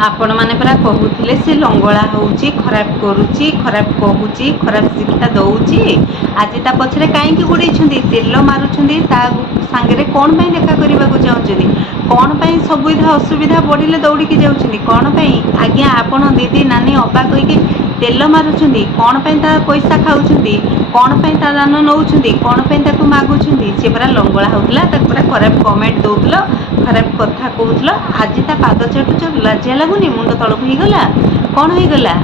आपण मैंने परा कहूले से लंगड़ा होउची खराब करुची खराब कहूची खराब शिक्षा दौची आज ता पछरे कहीं गोड़े तेल मारुछंदी ता सांगे कौन पाई देखा करने को चाहते कौन पाई सुविधा असुविधा बढ़िले दौड़ी जाऊँगी कौन पाई आज्ञा आपण दीदी नानी अबा कहीकि तेल मारुछंदी कौन पाई ता पैसा खाऊछंदी कौन पाई ता दान नौछंदी कौन पाई ताकू मागुछंदी से परा लंगड़ा होउतला ताकू परा खराब कमेंट दउतलो खराब कथा कहूतलो आज ता पाद चाटुच लाजिया लगुनी मुंड तलक हो गला कौन हो गला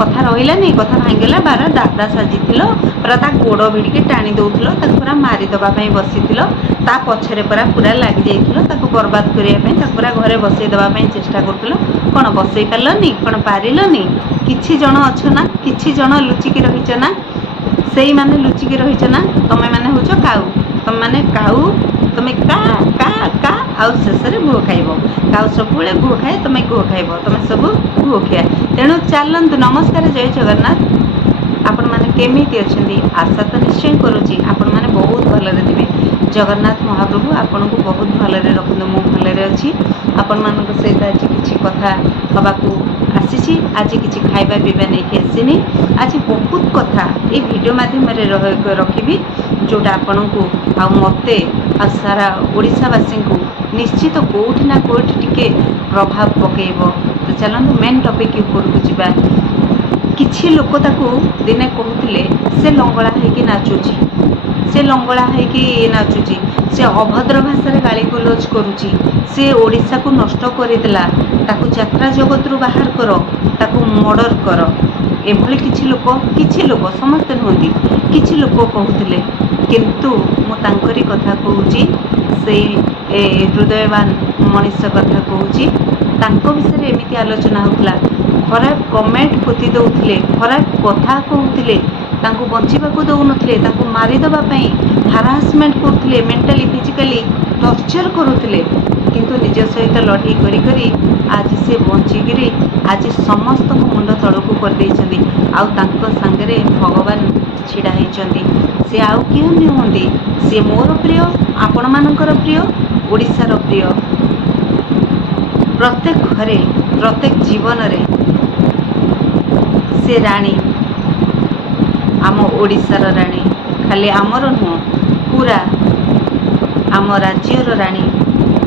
कथा रहिलानी कथा भांगला बार दादा साजिथिलो पूरा ता गोड़ भिड़िके टाणी दउथलो ताकू पूरा मारी दबा पई बसिथिलो ता पछरे पूरा लागि जाइथिलो ताकू बर्बाद करिया पई ताकू पूरा घरे बसई दबा पई चेष्टा करथिलो कोन बसई पारलनी कोन पारिलनी किछि जण अछ ना किछि जण लुचिकी रहिछ ना सेई माने लुचिकी रहिछ ना तमे माने होछ काऊ तमे माने काऊ तमे का का का आउ शेष भूह खाइब काऊ सब भूह खाए तमे गुह खाइब तमे सब गुह खिया तेणु चलतु नमस्कार जय जगन्नाथ आपण मैंने केमिति अच्छी आशा तो निश्चय करुँची आपण मैंने बहुत भलरे थे जगन्नाथ महाप्रभु आपण को बहुत भलरे रखु मु भलरे अच्छी आपण मान सहित आज किसी कथा हवाकू आसी आज किसी खाइबा पीवा नहीं आसनी आज बहुत कथा ये वीडियो माध्यम रखी जोटा आपण को आ मते आ सारा ओडिशावासी को निश्चित कोठी ना कोठी टिके प्रभाव पकेब तो चलतु मेन टॉपिक उपरकू जावा किछि लोक ताकू दिने कहूले से लंगड़ा होइकी नाचुची से लंगड़ा होइकी नाचुची से अभद्र भाषा गाली गलौज करुची से ओडिशा को नष्ट करदेला ताकू यात्रा जगत रु बाहर कर ताकू मर्डर कर एभली किछि लोक समस्त नुहति किछि लोक कहूले किंतु मु तांकरी कथा कहूची से हृदयवान मनुष्य कथा कहूची तांको विषय एमिति आलोचना होउतला खराब कमेंट पोती दउथिले खराब कथा कहूथिले तांको बंचिबाकू दउनथिले तांको मारी दबा पई हारासमेंट करथिले मेंटली फिजिकली टॉर्चर करुथिले किंतु निज सहित लड़ाई करी करी आज से बंचिगिरी आज समस्त मुंड तळकू कर देइछंदी आउ तांको संगरे भगवान छिड़ा होइछंदी से आउ किए नुहंदी से मोर प्रिय आपण मानकर प्रिय ओडिशार प्रिय प्रत्येक घरे प्रत्येक जीवन रे से राणी आम ओडिशार राणी खाली आमर नुह पूरा आम राज्यर राणी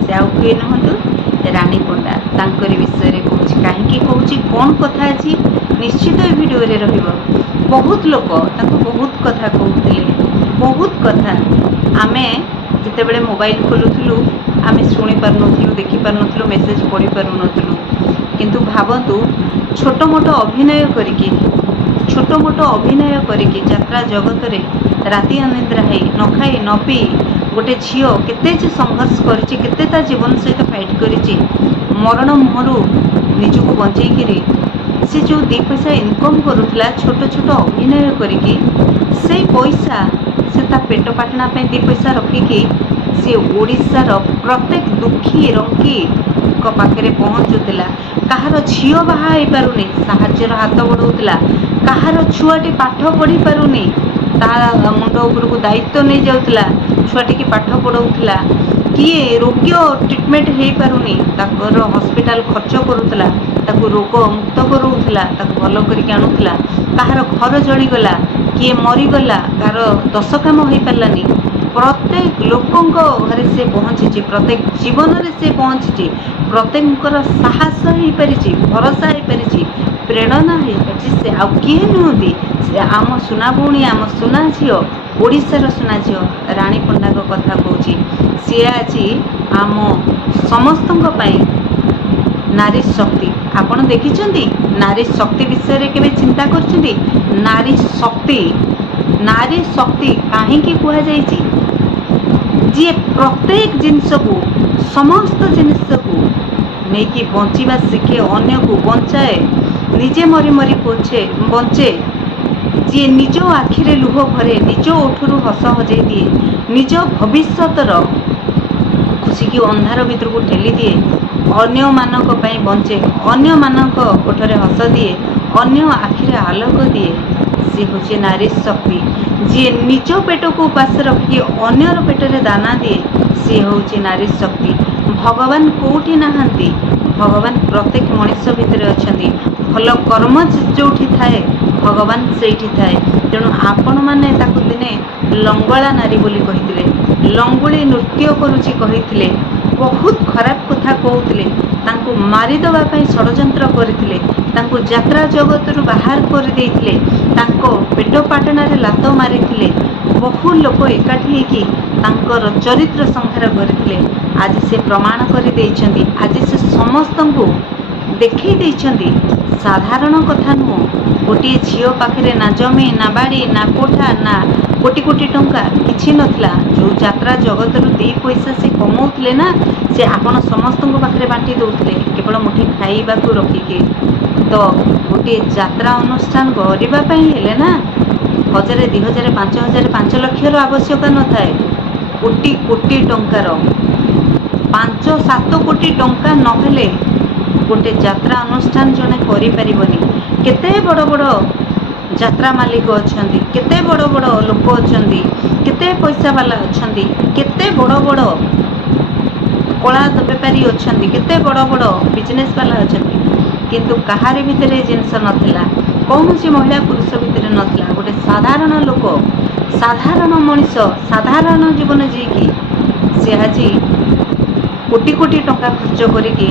से आउ किए नुहतु राणी पंडा तांकरी विषय रे कहूँ कहीं कहूँ कौन कथा अच्छी निश्चित ए वीडियो रे रहिबो बहुत लोक ताको बहुत कथा कहूले बहुत कथा आमे जिते बड़े मोबाइल खोलुथलु आमे सुनी पारनुथलु देखि पारनुथलु मेसेज पढ़ी पारनुथलु किंतु भावतु छोट मोट अभिनय करिकी छोट मोट अभिनय करिकी यात्रा जगत रे राति अनिद्रा है न खाई न पी गोटे झील केते जे संघर्ष करिछि केते ता जीवन सहित फाइट करिछि मरण मुहरु निजको बंचैकिरी से जो दी पैसा इनकम करुला छोट छोट अभिनय करिकी से पैसा से ता पेट पाटना पे दी पैसा रखिकी से ओडिशार प्रत्येक दुखी रंकी को पाखरे पहुँचुला कहार झील बाहा हो पारुनी साहाଯ୍ୟର हाथ बढ़ाऊला कहार छुआटी पाठ पढ़ी पारुनी ता मुंड उपरकू दायित्व नहीं जाऊला छुआटी की पाठ पढ़ाऊला किए रोग्य ट्रिटमेंट हो पारुनी ताकर हॉस्पिटल खर्च करुला ताकू रोग मुक्त करूला ताकू भल करके आणुला कहार घर जलीगला किए मरीगला कार दश काम हो पारानी प्रत्येक लोकों घरे से पहुँची प्रत्येक जीवन रे से पहुँची प्रत्येक साहस हो पारि भरोसा हो पारि प्रेरणा हो पारि से आउ किए नुहति से आम सुना भौणी आम सुना झील ओडिशार सुना झील राणी पंडा कथा कहूँ सी आज आम समस्त नारी शक्ति आपण देखिछंती नारी शक्ति विषय रे केबे चिंता करछंती नारी शक्ति काहे की कुहा जाईची जे प्रत्येक जिनिस को समस्त जिनिस को नेकी बंचिबा शिखे अन्य को बंचाए निजे मरी मरी बंचे जे निज आखिरे लुह भरे निज ओठरू हस हजे दिए निज भविष्यतर खुशी की अंधार भीतर को ठेली दिए अन्य मानक पई बंचे अन्य मानक ओठरे हस दिए अन्य आखिरे आलोक दिए सी हूँ नारी शक्ति जी निज पेट को उपास रखी अन्यर पेटरे दाना दिए सी हूँ नारी शक्ति भगवान कोठी नहांती ଭଗବାନ ପ୍ରତ୍ୟେକ ମଣିଷ ଭିତରେ ଅଛନ୍ତି। ଭଲ କର୍ମ ଯେଉଁଠି ଥାଏ ଭଗବାନ ସେଇଠି ଥାଏ। ତେଣୁ ଆପଣମାନେ ତାକୁ ଦିନେ ଲଙ୍ଗଳା ନାରୀ ବୋଲି କହିଥିଲେ, ଲଙ୍ଗୁଳି ନୃତ୍ୟ କରୁଛି କହିଥିଲେ, ବହୁତ ଖରାପ କଥା କହୁଥିଲେ, ତାଙ୍କୁ ମାରିଦେବା ପାଇଁ ଷଡ଼ଯନ୍ତ୍ର କରିଥିଲେ, ତାଙ୍କୁ ଯାତ୍ରା ଜଗତରୁ ବାହାର କରିଦେଇଥିଲେ, ତାଙ୍କ ପେଟ ପାଟଣାରେ ଲାତ ମାରିଥିଲେ, ବହୁ ଲୋକ ଏକାଠି ହେଇକି ତାଙ୍କର ଚରିତ୍ର ସଂହାର କରିଥିଲେ। ଆଜି ସେ ପ୍ରମାଣ କରିଦେଇଛନ୍ତି, ଆଜି ସେ ସମସ୍ତଙ୍କୁ ଦେଖେଇ ଦେଇଛନ୍ତି ସାଧାରଣ କଥା ନୁହଁ। ଗୋଟିଏ ଝିଅ ପାଖରେ ନା ଜମି, ନା ବାଡ଼ି, ନା କୋଠା, ନା କୋଟି କୋଟି ଟଙ୍କା କିଛି ନଥିଲା। ଯେଉଁ ଯାତ୍ରା ଜଗତରୁ ଦୁଇ ପଇସା ସେ କମଉଥିଲେ ନା, ସେ ଆପଣ ସମସ୍ତଙ୍କ ପାଖରେ ବାଣ୍ଟି ଦେଉଥିଲେ କେବଳ ମୁଠେ ଖାଇବାକୁ ରଖିକି। ତ ଗୋଟିଏ ଯାତ୍ରା ଅନୁଷ୍ଠାନ କରିବା ପାଇଁ ହେଲେ ନା 1000, 2000, 5000, 5 ଲକ୍ଷର ଆବଶ୍ୟକ ନଥାଏ, କୋଟି କୋଟି ଟଙ୍କାର। 5-7 କୋଟି ଟଙ୍କା ନହେଲେ ଗୋଟେ ଯାତ୍ରା ଅନୁଷ୍ଠାନ ଜଣେ କରିପାରିବନି। କେତେ ବଡ଼ ବଡ଼ ଯାତ୍ରା ମାଲିକ ଅଛନ୍ତି, କେତେ ବଡ଼ ବଡ଼ ଲୋକ ଅଛନ୍ତି, କେତେ ପଇସାବାଲା ଅଛନ୍ତି, କେତେ ବଡ଼ ବଡ଼ କଳା ବେପାରୀ ଅଛନ୍ତି, କେତେ ବଡ଼ ବଡ଼ ବିଜନେସ୍ ବାଲା ଅଛନ୍ତି, କିନ୍ତୁ କାହାରି ଭିତରେ ଏ ଜିନିଷ ନଥିଲା। କୌଣସି ମହିଳା ପୁରୁଷ ଭିତରେ ନଥିଲା। ଗୋଟେ ସାଧାରଣ ଲୋକ, ସାଧାରଣ ମଣିଷ, ସାଧାରଣ ଜୀବନ ଯିଏକି ସେ ଆଜି କୋଟି କୋଟି ଟଙ୍କା ଖର୍ଚ୍ଚ କରିକି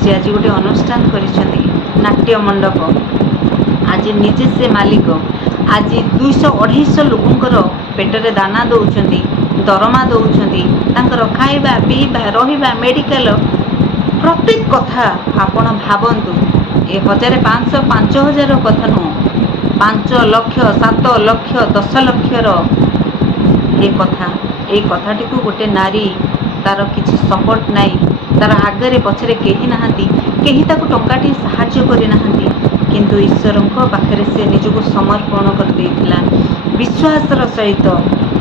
ସେ ଆଜି ଗୋଟେ ଅନୁଷ୍ଠାନ କରିଛନ୍ତି, ନାଟ୍ୟ ମଣ୍ଡପ। ଆଜି ନିଜେ ସେ ମାଲିକ। ଆଜି 200-250 ଲୋକଙ୍କର ପେଟରେ ଦାନା ଦେଉଛନ୍ତି, ଦରମା ଦେଉଛନ୍ତି, ତାଙ୍କର ଖାଇବା ପିଇବା ରହିବା ମେଡ଼ିକାଲ ପ୍ରତ୍ୟେକ କଥା ଆପଣ ଭାବନ୍ତୁ। ଏ 1500-5000 କଥା ନୁହଁ, 5 ଲକ୍ଷ, 7 ଲକ୍ଷ, 10 ଲକ୍ଷର ଏ କଥା। ଏ କଥାଟିକୁ ଗୋଟେ ନାରୀ, ତାର କିଛି ସପୋର୍ଟ ନାହିଁ, ତାର ଆଗରେ ପଛରେ କେହି ନାହାନ୍ତି, କେହି ତାକୁ ଟଙ୍କାଟିଏ ସାହାଯ୍ୟ କରିନାହାନ୍ତି, କିନ୍ତୁ ଈଶ୍ୱରଙ୍କ ପାଖରେ ସେ ନିଜକୁ ସମର୍ପଣ କରିଦେଇଥିଲା ବିଶ୍ୱାସର ସହିତ।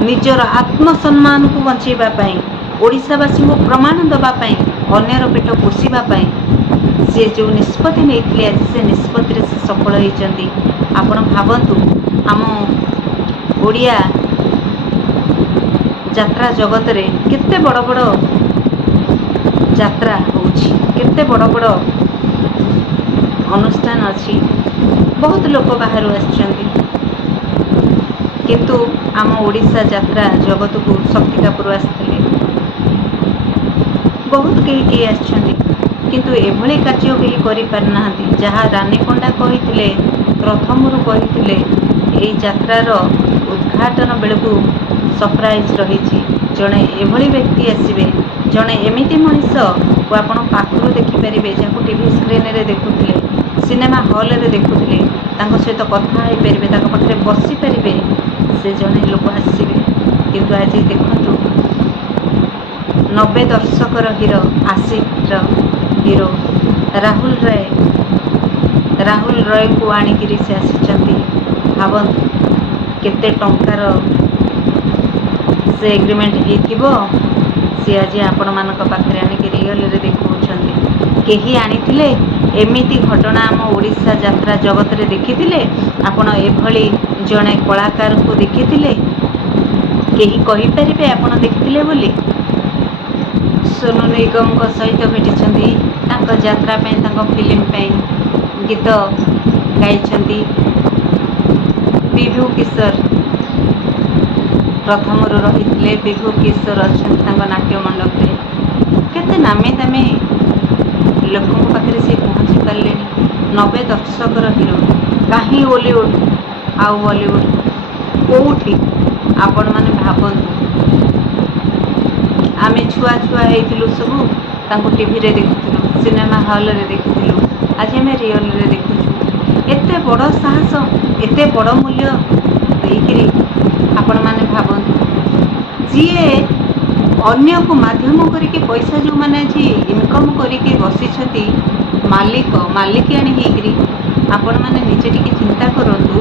ନିଜର ଆତ୍ମସମ୍ମାନକୁ ବଞ୍ଚାଇବା ପାଇଁ, ଓଡ଼ିଶାବାସୀଙ୍କୁ ପ୍ରମାଣ ଦେବା ପାଇଁ, ଅନ୍ୟର ପେଟ ପୋଷିବା ପାଇଁ ସେ ଯେଉଁ ନିଷ୍ପତ୍ତି ନେଇଥିଲେ, ଆଜି ସେ ନିଷ୍ପତ୍ତିରେ ସେ ସଫଳ ହୋଇଛନ୍ତି। ଆପଣ ଭାବନ୍ତୁ, ଆମ ଓଡ଼ିଆ ଯାତ୍ରା ଜଗତରେ କେତେ ବଡ଼ ବଡ଼ ଯାତ୍ରା ହେଉଛି, କେତେ ବଡ଼ ବଡ଼ ଅନୁଷ୍ଠାନ ଅଛି, ବହୁତ ଲୋକ ବାହାରୁ ଆସିଛନ୍ତି, କିନ୍ତୁ ଆମ ଓଡ଼ିଶା ଯାତ୍ରା ଜଗତକୁ ଶକ୍ତିକାପୁର ଆସିଥିଲେ, ବହୁତ କେହି ଆସିଛନ୍ତି, କିନ୍ତୁ ଏଭଳି କାର୍ଯ୍ୟ କେହି କରିପାରିନାହାନ୍ତି। ଯାହା ରାନୀ ପଣ୍ଡା କହିଥିଲେ, ପ୍ରଥମରୁ କହିଥିଲେ, ଏଇ ଯାତ୍ରାର ଉଦ୍ଘାଟନ ବେଳକୁ ସରପ୍ରାଇଜ୍ ରହିଛି, ଜଣେ ଏଭଳି ବ୍ୟକ୍ତି ଆସିବେ, ଜଣେ ଏମିତି ମଣିଷକୁ ଆପଣ ପାଖରୁ ଦେଖିପାରିବେ, ଯାହାକୁ ଟିଭି ସ୍କ୍ରିନରେ ଦେଖୁଥିଲେ, ସିନେମା ହଲରେ ଦେଖୁଥିଲେ, ତାଙ୍କ ସହିତ କଥା ହେଇପାରିବେ, ତାଙ୍କ ପାଖରେ ବସିପାରିବେ, ସେ ଜଣେ ଲୋକ ଆସିବେ। କିନ୍ତୁ ଆଜି ଦେଖନ୍ତୁ, 90 ଦଶକର ହିରୋ, ଆଶିକର ହିରୋ ରାହୁଲ ରୟଙ୍କୁ ଆଣିକିରି ସେ ଆସିଛନ୍ତି। ଭାବନ୍ତୁ କେତେ ଟଙ୍କାର ସେ ଏଗ୍ରିମେଣ୍ଟ ହେଇଥିବ, ସେ ଆଜି ଆପଣମାନଙ୍କ ପାଖରେ ଆଣିକି ରିଅଲରେ ଦେଖାଉଛନ୍ତି। କେହି ଆଣିଥିଲେ ଏମିତି ଘଟଣା ଆମ ଓଡ଼ିଶା ଯାତ୍ରା ଜଗତରେ ଦେଖିଥିଲେ? ଆପଣ ଏଭଳି ଜଣେ କଳାକାରକୁ ଦେଖିଥିଲେ? କେହି କହିପାରିବେ ଆପଣ ଦେଖିଥିଲେ ବୋଲି? ସୋନୁ ନିଗମଙ୍କ ସହିତ ଭେଟିଛନ୍ତି, ତାଙ୍କ ଯାତ୍ରା ପାଇଁ, ତାଙ୍କ ଫିଲ୍ମ ପାଇଁ ଗୀତ ଗାଇଛନ୍ତି। ବିଭୁ କିଶୋର ପ୍ରଥମରୁ ରହିଥିଲେ, ବିଭୁ କିଶୋର ଅଛନ୍ତି ତାଙ୍କ ନାଟ୍ୟ ମଣ୍ଡପରେ। କେତେ ନାମୀ ଦାମୀ ଲୋକଙ୍କ ପାଖରେ ସେ ପହଞ୍ଚି ପାରିଲେଣି। 90 ଦଶକର ହିରୋ। କାହିଁ ଓଲିଉଡ଼ ଆଉ ବଲିଉଡ଼ କେଉଁଠି? ଆପଣମାନେ ଭାବନ୍ତୁ। ଆମେ ଛୁଆ ହେଇଥିଲୁ ସବୁ, ତାଙ୍କୁ ଟିଭିରେ ଦେଖୁଥିଲୁ, ସିନେମା ହଲରେ ଦେଖୁଥିଲୁ, ଆଜି ଆମେ ରିଅଲରେ ଦେଖୁଛୁ। ଏତେ ବଡ଼ ସାହସ, ଏତେ ବଡ଼ ମୂଲ୍ୟ ଦେଇକିରି ଆପଣମାନେ ଭାବନ୍ତୁ, ଯିଏ ଅନ୍ୟକୁ ମାଧ୍ୟମ କରିକି ପଇସା ଯେଉଁମାନେ ଆଜି ଇନକମ୍ କରିକି ବସିଛନ୍ତି, ମାଲିକିଆଣି ହେଇକିରି, ଆପଣମାନେ ନିଜେ ଟିକେ ଚିନ୍ତା କରନ୍ତୁ।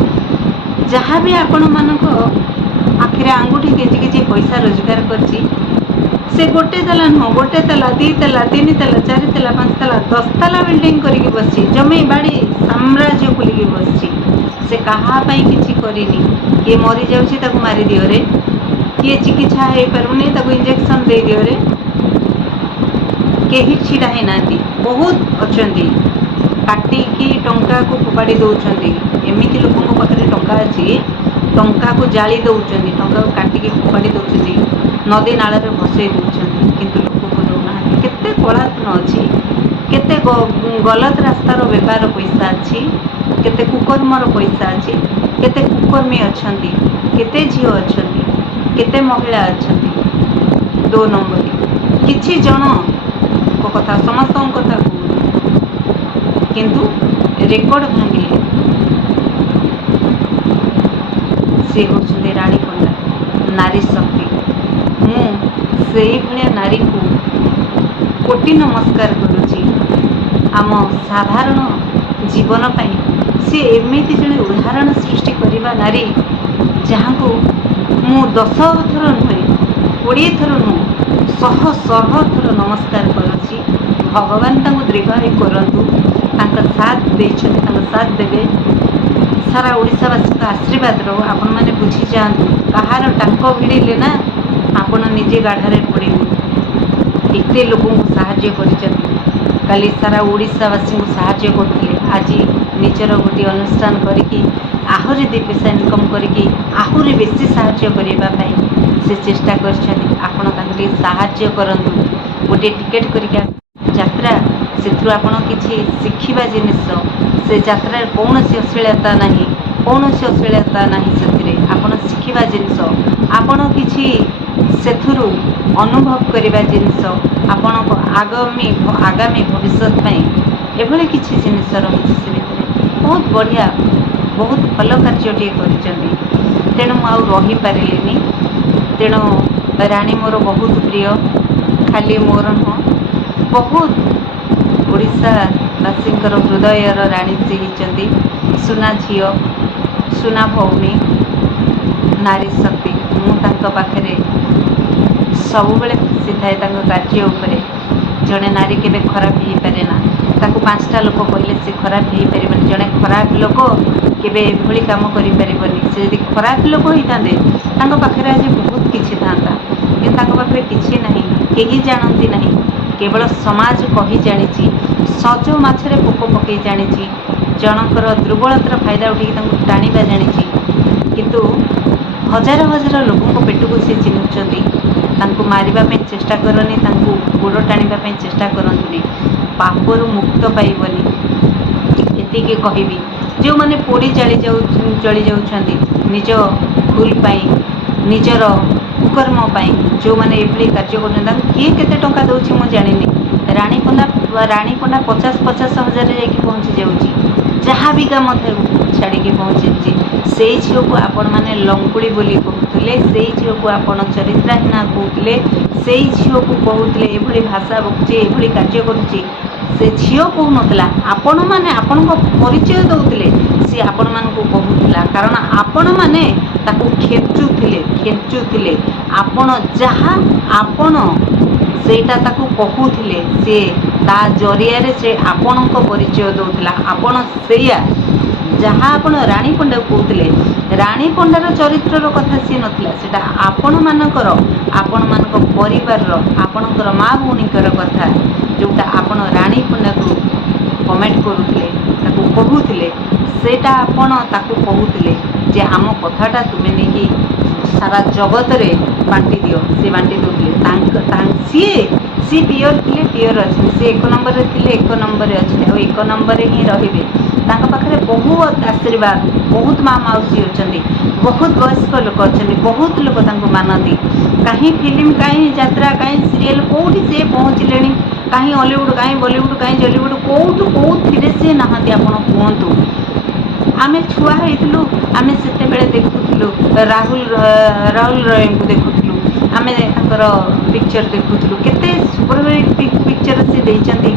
ଯାହା ବି ଆପଣମାନଙ୍କ ଆଖିରେ ଆଙ୍ଗୁଠି ଗେଞ୍ଜିକି ଯିଏ ପଇସା ରୋଜଗାର କରିଛି, ସେ ଗୋଟେ ତାଲା ନୁହଁ, ଗୋଟେ ତାଲା, 2 ତାଲା, 3 ତାଲା, 4 ତାଲା, 5 ତାଲା, 10 ତାଲା ବିଲ୍ଡିଂ କରିକି ବସିଛି, ଜମି ବାଡ଼ି ସାମ୍ରାଜ୍ୟ ଖୋଲିକି ବସିଛି। ସେ କାହା ପାଇଁ କିଛି କରିନି। କିଏ ମରିଯାଉଛି ତାକୁ ମାରିଦିଅରେ, କିଏ ଚିକିତ୍ସା ହେଇପାରୁନି ତାକୁ ଇଞ୍ଜେକ୍ସନ୍ ଦେଇଦିଅରେ, केही छिड़ा ही नांती बहुत अछंती काटिकी टंका को फोपाड़ी दौरान एमती लोक पाखे टंका अच्छी टंका को जाली दौरान टंका को काटिकी फोपाड़ी दौरान नदी नाल भसई दौरान किंतु लोक को दौना केते कलात्न अच्छी केते गलत रास्तार बेपार पैसा अच्छी केते कुकर्मर पैसा अच्छी केते कुकर्मी अच्छा केते झील अच्छा केते महिला अच्छा 2 नंबर किछि जन को कथा समस्त कथा किंतु रेकर्ड भांगिले से होचंदे रानी पंडा नारी शक्ति मु सेही भलिया नारी को कोटि नमस्कार करुची आम साधारण जीवन पाई सी एमिति जने उदाहरण सृष्टि करिबा नारी जहाँ को मु 10 थर नुहे 20 थर नुह 100 थर नमस्कार करुची भगवान तांको दीर्घायु करंतु तांका साथ देइछथि तांका साथ देबे सारा ओडिशावासी का आशीर्वाद रो आपण माने बुझी जांतु कहार टांको भिड़िले ना आपण निजे गाढ़ारे पड़े एते लोक को साहाय्य करिछथि काली सारा ओडिशावासी को साहाय्य करथिले आज निजर गोटे अनुष्ठान करिकी आहुरी 2 पैसा इनकम करिकी आहुरी बेसी साहाय्य करिबा पई से चेष्टा करछथि आपण तांके साहाय्य करंतु गोटे टिकेट करिका यात्रा से आपण किछि शिखिबा जिनिस से यात्रा कौन सी अश्लीलता नहीं कौन सी अश्लीलता नहीं से आपण शिखिबा जिनिस आपण किछि सेथुरु अनुभव करिबा जिनिस आपण आगामी भविष्य एभली किछि जिनिस रही से बहुत बढ़िया बहुत भल कार्यटे कर तेणु रही पारे तेणु रानी मोर बहुत प्रिय खाली मोर नुह बहुत ओडिशावासींकर हृदयर राणी से होती सुना झील सुना भौणी नारी शक्ति मुझे पाखे सब बेले खुशी थाए कार्य उपरे जड़े नारी के खराब हो पारे ना ताकू 5टा लोक कहले से खराब हो पारे जड़े खराब लोक केबे एभली काम करि परिबनी से यदि खराब लोक होता पाखे आज बहुत किसी था कि पाखे किसी ना कहीं जानती ना केवल समाज कही जानी सजो मछरे पोक पकई जानी जनकर दुर्बलतार फायदा उठे टाणीबा जानी किंतु हजार हजार लोकों पेट को सी चिन्हुंट मारिबा चेष्टा करनी गोड़ टाणीबा चेष्टा करनी पापरू मुक्त पाइबनी एतिके कहबी जो माने पोड़ी जली जाउछंती निज भूल पाई निजर कुकर्म पाई जो माने एभली कार्य कर किए केते टंका दउछि मु जानिनी रानी पंडा 50-50 हजार जाकि पहुँची जाऊँगी जहाँ भी काम छाड़ी पहुँची से झील को आपण मैंने लंकुड़ी बोली कहते से झील को आपण चरित्रहीना कहते से झील को कहते ये भाषा बकुचे ये कार्य करुच्ची से झील कहून आपण मैंने आपण परिचय दौले सी आपण मानक कहूला कारण आपण मैंने खेचुले आपण जहाँ आपण सेटा ताकू कहूले सी ता जरिया से आपण परिचय दौला आपण सेया जहाँ आपण रानी पंडा कहते रानी पंडार चरित्र कथा सी नाला आपण मानकर आपण मानक परिवार आपणकर माँ भौणीकर कथा जोटा आपण रानी पंडा को कमेंट करुले कहूले सेटा आपण ताकू कहूले जे आम कथाटा तुम्हें नहीं सारा जगत रे बांटी दियो से बांटी दौले सी पियर थे पियर अच्छे सी 1 नंबर थे 1 नंबर अच्छे और 1 नंबर ही रे पाखे बहुत आशीर्वाद बहुत माँ मौसी अच्छा बहुत वयस्क लोक अच्छा बहुत लोक मानती कहीं फिल्म कहीं यात्रा कहीं सीरियल कौटी सी पहुँचले कहीं हॉलीवुड कहीं बॉलीवुड कहीं जॉलीवुड कौटू कौन सी नहांती आपण कहतु आम छुआ होइथिलु आमे सेते बेले देखुथिलु राहुल रॉय को देखुथिलु आमे ताकर पिक्चर देखुथिलु केते सुपर पिक्चर से देइचंती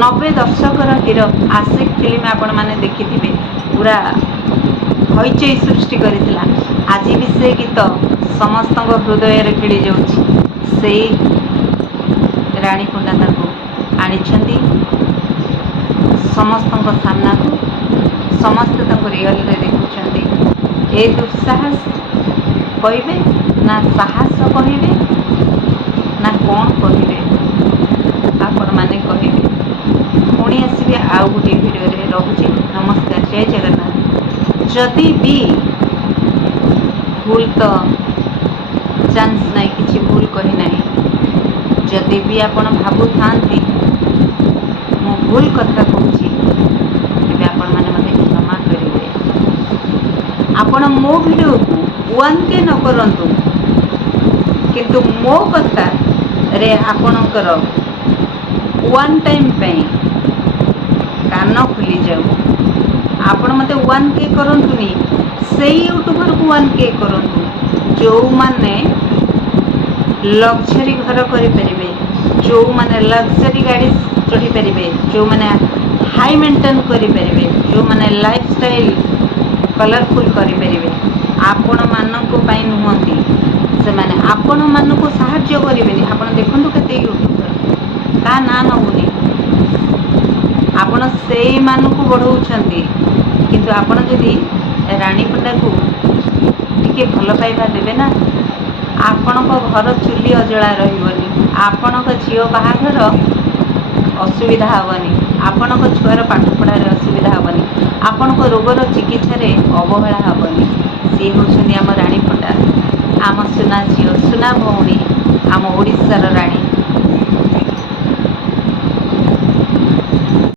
90 दशकर हीरो आशिक फिल्म आपण माने देखिथिबे पूरा हईचई सृष्टि करिथिला आज भी से गीत समस्त हृदय रे खेली जाउछि से रानी पंडा ताको आनिछंती समस्त सामना को समस्ते रियल रे देखुं ए दुस्साहस कहे ना साहस कहे ना कौन कहे ଆପଣମାନେ କହିବେ। ପୁଣି ଆସିବି ଆଉ ଗୋଟିଏ ଭିଡ଼ିଓରେ। ରହୁଛି, ନମସ୍କାର, ଜୟ ଜଗନ୍ନାଥ। ଯଦି ବି ଭୁଲ ତ ଚାନ୍ସ ନାହିଁ, କିଛି ଭୁଲ କହି ନାହିଁ। ଯଦି ବି ଆପଣ ଭାବୁଥାନ୍ତି ମୁଁ ଭୁଲ କଥା କହୁଛି, ତେବେ ଆପଣମାନେ ମୋତେ କ୍ଷମା କରିବେ। ଆପଣ ମୋ ଭିଡ଼ିଓକୁ 1K ନ କରନ୍ତୁ, କିନ୍ତୁ ମୋ କଥାରେ ଆପଣଙ୍କର 1 ଟାଇମ୍ ପାଇଁ କାନ ଖୋଲିଯାଉ। ଆପଣ ମୋତେ 1K କରନ୍ତୁନି, ସେଇ ୟୁଟ୍ୟୁବରକୁ 1K କରନ୍ତୁ ଯେଉଁମାନେ ଲକ୍ସରୀ ଘର କରିପାରିବେ, ଯେଉଁମାନେ ଲକ୍ସରୀ ଗାଡ଼ି ଚଢ଼ିପାରିବେ, ଯେଉଁମାନେ ହାଇ ମେଣ୍ଟେନ୍ କରିପାରିବେ, ଯେଉଁମାନେ ଲାଇଫଷ୍ଟାଇଲ୍ କଲରଫୁଲ୍ କରିପାରିବେ। ଆପଣମାନଙ୍କ ପାଇଁ ନୁହନ୍ତି ସେମାନେ, ଆପଣମାନଙ୍କୁ ସାହାଯ୍ୟ କରିବେନି। ଆପଣ ଦେଖନ୍ତୁ କେତେ ୟୁଟ୍ୟୁବର, ତା ନାଁ ନେବୁନି, ଆପଣ ସେଇମାନଙ୍କୁ ବଢ଼ଉଛନ୍ତି। କିନ୍ତୁ ଆପଣ ଯଦି ରାଣୀ ପଣ୍ଡାକୁ ଟିକେ ଭଲ ପାଇବା ଦେବେ ନା, ଆପଣଙ୍କ ଘର ଚୁଲି ଅଜଳା ରହିବନି, ଆପଣଙ୍କ ଝିଅ ବାହାଘର ଅସୁବିଧା ହେବନି, ଆପଣଙ୍କ ଛୁଆର ପାଠପଢ଼ାରେ ଅସୁବିଧା ହେବନି, ଆପଣଙ୍କ ରୋଗର ଚିକିତ୍ସାରେ ଅବହେଳା ହେବନି। ସିଏ ହେଉଛନ୍ତି ଆମ ରାଣୀ ପଣ୍ଡା, ଆମ ସୁନା ଝିଅ, ସୁନା ଭଉଣୀ, ଆମ ଓଡ଼ିଶାର ରାଣୀ।